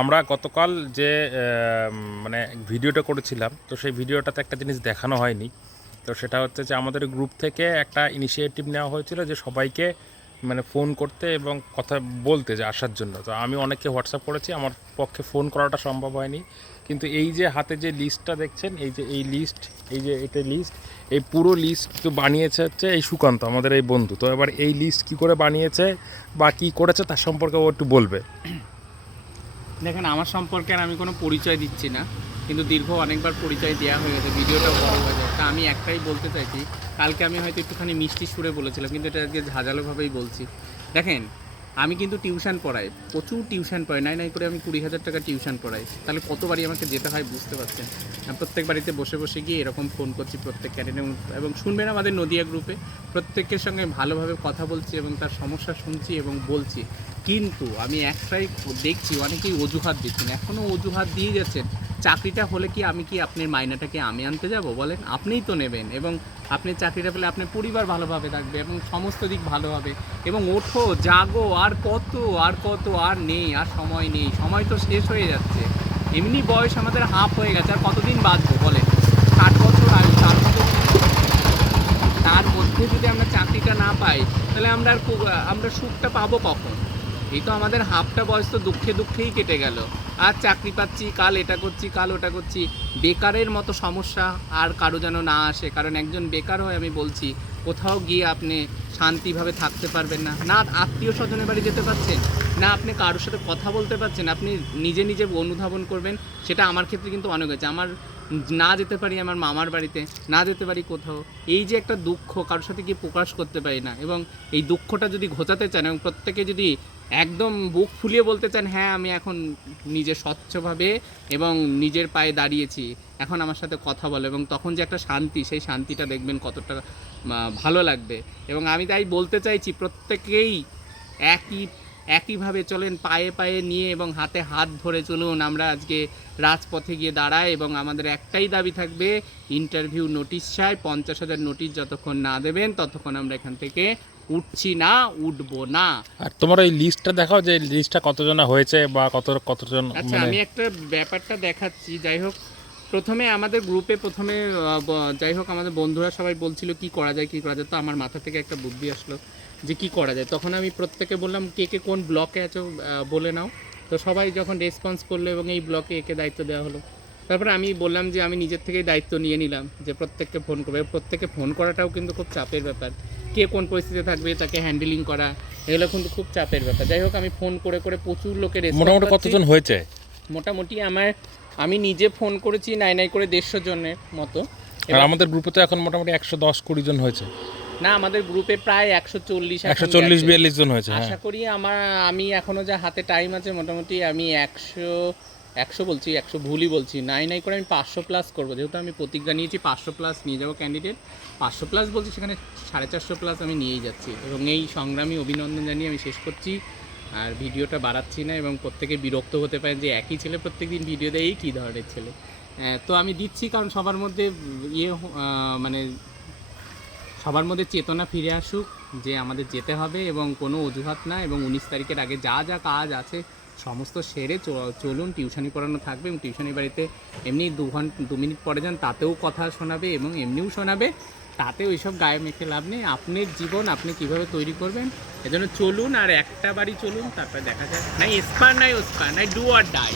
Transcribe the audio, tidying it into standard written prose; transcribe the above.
আমরা গতকাল যে মানে ভিডিওটা করেছিলাম, তো সেই ভিডিওটাতে একটা জিনিস দেখানো হয়নি। তো সেটা হচ্ছে যে আমাদের গ্রুপ থেকে একটা ইনিশিয়েটিভ নেওয়া হয়েছিল যে সবাইকে মানে ফোন করতে এবং কথা বলতে যে আসার জন্য। তো আমি অনেককে হোয়াটসঅ্যাপ করেছি, আমার পক্ষে ফোন করাটা সম্ভব হয়নি। কিন্তু এই যে হাতে যে লিস্টটা দেখছেন, এই যে এই লিস্ট, এই যে এটা লিস্ট, এই পুরো লিস্ট তো বানিয়েছে হচ্ছে এই সুকান্ত, আমাদের এই বন্ধু। তো এবার এই লিস্ট কী করে বানিয়েছে বা কী করেছে তার সম্পর্কে ও একটু বলবে। দেখেন, আমার সম্পর্কে আর আমি কোনো পরিচয় দিচ্ছি না, কিন্তু দীর্ঘ অনেকবার পরিচয় দেওয়া হয়ে গেছে, ভিডিওটা বড় হয়ে যায়। তা আমি একটাই বলতে চাইছি, কালকে আমি হয়তো একটুখানি মিষ্টি সুরে বলেছিলাম, কিন্তু এটা আজকে ঝাঁঝালোভাবেই বলছি। দেখেন, আমি কিন্তু টিউশন পড়াই, প্রচুর টিউশন পড়াই, নাই করে আমি 20,000 টাকা টিউশন পড়াই। তাহলে কতবারই আমাকে যেতে হয় বুঝতে পারছেন। প্রত্যেক বাড়িতে বসে বসে গিয়ে এরকম ফোন করছি প্রত্যেক ক্যান্ডিডেট, এবং শুনবেন আমাদের নদিয়া গ্রুপে প্রত্যেকের সঙ্গে ভালোভাবে কথা বলছি এবং তার সমস্যা শুনছি এবং বলছি। কিন্তু আমি একটাই দেখছি, অনেকেই অজুহাত দিচ্ছেন, এখনও অজুহাত দিয়ে যাচ্ছেন। চাকরিটা হলে কি আমি কি আপনার মাইনাটাকে আমি আনতে যাব বলেন? আপনিই তো নেবেন, এবং আপনি চাকরিটা পেলে আপনার পরিবার ভালোভাবে থাকবে এবং সমস্ত দিক ভালো হবে। এবং ওঠো, জাগো, আর কত আর কত, আর নেই, আর সময় নেই, সময় তো শেষ হয়ে যাচ্ছে। এমনি বয়স আমাদের হাফ হয়ে গেছে, আর কতদিন বাঁচবো বলেন? 60 বছর আয়ু, তার মধ্যে যদি আমরা চাকরিটা না পাই, তাহলে আমরা সুখটা পাবো কখন? এই তো আমাদের হাফটা বয়স তো দুঃখে দুঃখেই কেটে গেল। আর চাকরি পাচ্ছি, কাল এটা করছি, কাল ওটা করছি। বেকারের মতো সমস্যা আর কারো যেন না আসে, কারণ একজন বেকার হয়ে আমি বলছি, কোথাও গিয়ে আপনি শান্তিভাবে থাকতে পারবেন না, না আত্মীয় স্বজনের বাড়ি যেতে পারছেন, না আপনি কারোর সাথে কথা বলতে পারছেন, আপনি নিজে নিজে অনুধাবন করবেন। সেটা আমার ক্ষেত্রে কিন্তু অনেক হয়েছে। আমার না যেতে পারি আমার মামার বাড়িতে, না যেতে পারি কোথাও, এই যে একটা দুঃখ কারোর সাথে গিয়ে প্রকাশ করতে পারি না। এবং এই দুঃখটা যদি ঘোচাতে চান এবং প্রত্যেকে যদি একদম বুক ফুলিয়ে বলতে চান, হ্যাঁ আমি এখন নিজে স্বচ্ছভাবে এবং নিজের পায়ে দাঁড়িয়েছি, এখন আমার সাথে কথা বলো, এবং তখন যে একটা শান্তি, সেই শান্তিটা দেখবেন কতটা ভালো লাগবে। এবং আমি তাই বলতে চাইছি, প্রত্যেকেই একইভাবে চলেন, পায়ে পায়ে নিয়ে এবং হাতে হাত ধরে চলুন। আমরা আজকে রাজপথে গিয়ে দাঁড়াই এবং আমাদের একটাই দাবি থাকবে, ইন্টারভিউ নোটিশ চাই। 50,000 নোটিশ যতক্ষণ না দেবেন ততক্ষণ আমরা এখান থেকে উঠছি না, উঠবো না। আর তোমার ওই লিস্টটা দেখাও, যে লিস্টটা কতজন হয়েছে বা কতজন। আচ্ছা, আমি একটা ব্যাপারটা দেখাচ্ছি। যাই হোক, প্রথমে আমাদের গ্রুপে যাই হোক আমাদের বন্ধুরা সবাই বলছিল কি করা যায়, তো আমার মাথা থেকে একটা বুদ্ধি আসলো যে কি করা যায়। তখন আমি প্রত্যেকে বললাম, কে কে কোন ব্লকে আছো বলে নাও। তো সবাই যখন রেসপন্স করলো এবং এই ব্লকে একে দায়িত্ব দেওয়া হলো, তারপরে আমি বললাম যে আমি নিজের থেকেই দায়িত্ব নিয়ে নিলাম যে প্রত্যেককে ফোন করবে। প্রত্যেককে ফোন করাটাও কিন্তু খুব চাপের ব্যাপার, কে কোন পরিস্থিতিতে থাকবে তাকে হ্যান্ডেলিং করা, এগুলো কিন্তু খুব চাপের ব্যাপার। যাই হোক, আমি ফোন করে করে প্রচুর লোকের মোটামুটি কতজন হয়েছে? মোটামুটি আমি নিজে ফোন করেছি নাই করে 150 জনের মতো। আর আমাদের গ্রুপে তো এখন মোটামুটি 110-20 জন হয়েছে। না, আমাদের গ্রুপে প্রায় 140-42 জন হয়েছে। আশা করি আমি এখনও যা হাতে টাইম আছে, মোটামুটি আমি 100 বলছি, 100 ভুলই বলছি, নাই করে আমি 500+ করবো। যেহেতু আমি প্রতিজ্ঞা নিয়েছি 500+ নিয়ে যাবো ক্যান্ডিডেট, 500+ বলছি, সেখানে 450+ আমি নিয়েই যাচ্ছি। এবং এই সংগ্রামী অভিনন্দন জানিয়ে আমি শেষ করছি, আর ভিডিওটা বাড়াচ্ছি না। এবং প্রত্যেকে বিরক্ত হতে পারে যে একই ছেলে প্রত্যেকদিন ভিডিও দেয়, এই কী ধরনের ছেলে। তো আমি দিচ্ছি, কারণ সবার মধ্যে মানে সবার মধ্যে চেতনা ফিরে আসুক যে আমাদের যেতে হবে এবং কোনো অজুহাত না। এবং 19 তারিখের আগে যা যা কাজ আছে সমস্ত সেরে চলুন। টিউশনি পড়ানো থাকবে, এবং টিউশনি বাড়িতে এমনি 2 মিনিট পরে যান, তাতেও কথা শোনাবে এবং এমনিও শোনাবে। তাতে ওইসব গায়ে মেখে লাভ নেই। আপনার জীবন আপনি কীভাবে তৈরি করবেন, এজন্য চলুন, আর একটা বাড়ি চলুন, তারপরে দেখা যায়। নাই এসপার নাই ওসপার নাই, ডু আর ডাই।